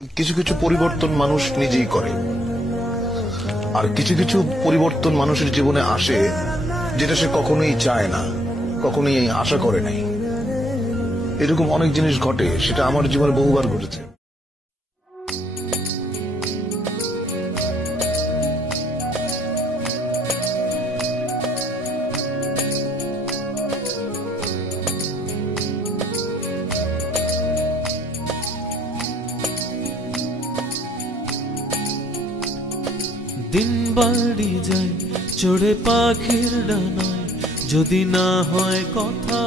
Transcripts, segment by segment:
কিছু কিছু পরিবর্তন মানুষ নিজেই করে, আর কিছু কিছু পরিবর্তন মানুষের জীবনে আসে যেটা সে কখনোই চায় না, কখনোই আশা করে নাই। এরকম অনেক জিনিস ঘটে, সেটা আমার জীবনে বহুবার ঘটেছে। দিন বাড়ি যায় চড়ে পাখির ডানায়, যদি না হয় কথা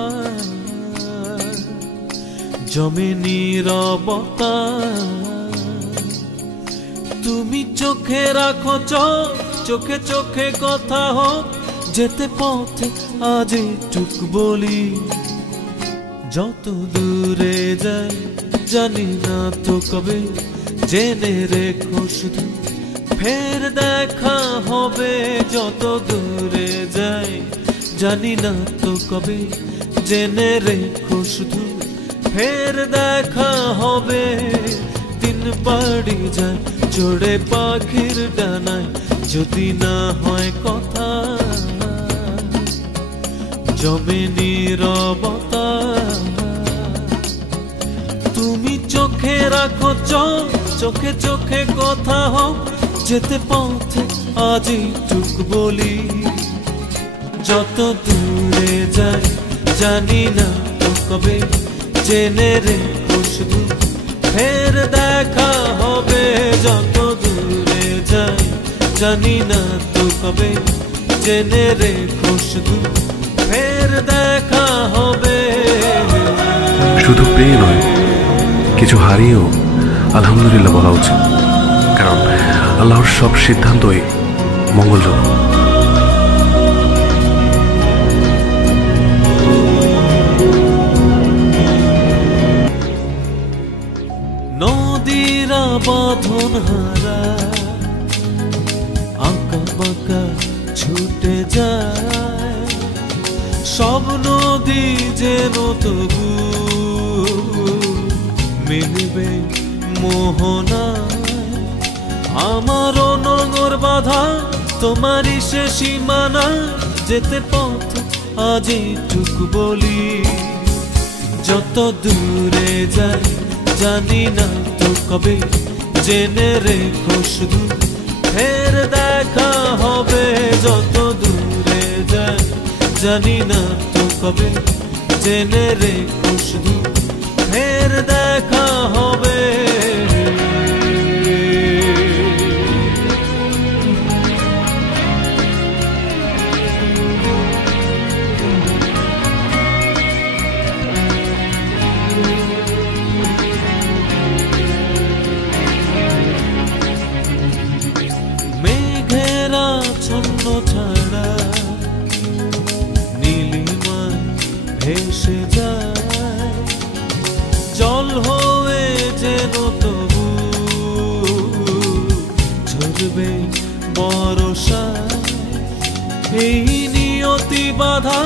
জমে নীরবতা। তুমি চোখে রাখো চোখে চোখে কথা হোক, যেতে পথে আজ টুক বলি। যত দূরে যাই জানি না তো কবে, জেনে রেখো শুধু ফের দেখা হবে। যত দূরে যাই জানি না তো কবে, জেনে রেখো শুধু ফের দেখা হবে। দিন বাড়ি যায় চড়ে পাখির ডানায়, যদি না হয় কথা জমে নীরবতা। তুমি চোখে রাখো চোখে চোখে কথা হোক, যেতে পথে আজই টুক বলি। যত দূরে যাই জানি না তো কবে, জেনে রেখো শুধু ফের দেখা হবে। যত দূরে যাই জানি না তো কবে, জেনে রেখো শুধু ফের দেখা হবে। শুধু পেয়ে নয়, কিছু হারিয়েও আলহামদুলিল্লাহ বলা উচিত, কারণ আল্লাহর সব সিদ্ধান্তই মঙ্গলজনক। নদীরা বাঁধন হারা আঁকা বাঁকা ছুটে যায়, সব নদী যেন তবু মিলবে মোহনায়। আমারও নোঙর বাঁধা তোমারই সে সীমানা, যেতে পথ আজই টুক বলি। যত দূরে যাই জানি না তো কবে, জেনে রেখো শুধু ফের দেখা হবে। যত দূরে যাই জানি না তো কবে, জেনে রেখো শুধু ফের দেখা হবে। মেঘেরা ছন্ন ছাড়া নীলিমা ভেসে যায়, জল হয়ে যেন তবু ঝরবে বর্ষায়। এই নিয়তি বাধা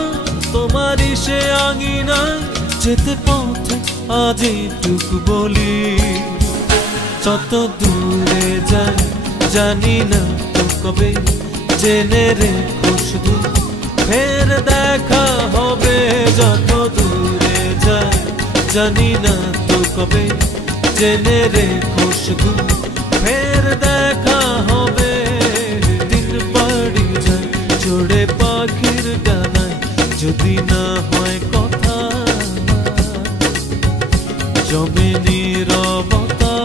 তোমারই সে আঙিনায়, যেতে পথে আজই টুক বলি। যত দূরে যাই জানি না তো কবে, জেনে রেখো শুধু ফের দেখা হবে। যত দূরে যাই জানি না তো কবে, জেনে রেখো শুধু ফের দেখা হবে। দিন বাড়ি যায় চড়ে পাখির ডানায়, যদি না হয় কথা জমে নীরবতা।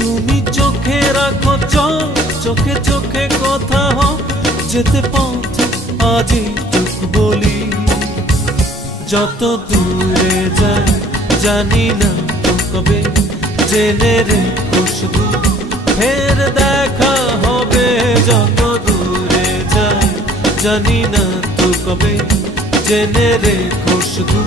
তুমি চোখে রাখো চোখে চোখে কথা হোক, যেতে পথে আজই টুক বলি। যত দূরে যাই জানি না তো কবে, জেনে রেখো শুধু ফের দেখা হবে। যত দূরে যাই জানি না তো কবে, জেনে রেখো শুধু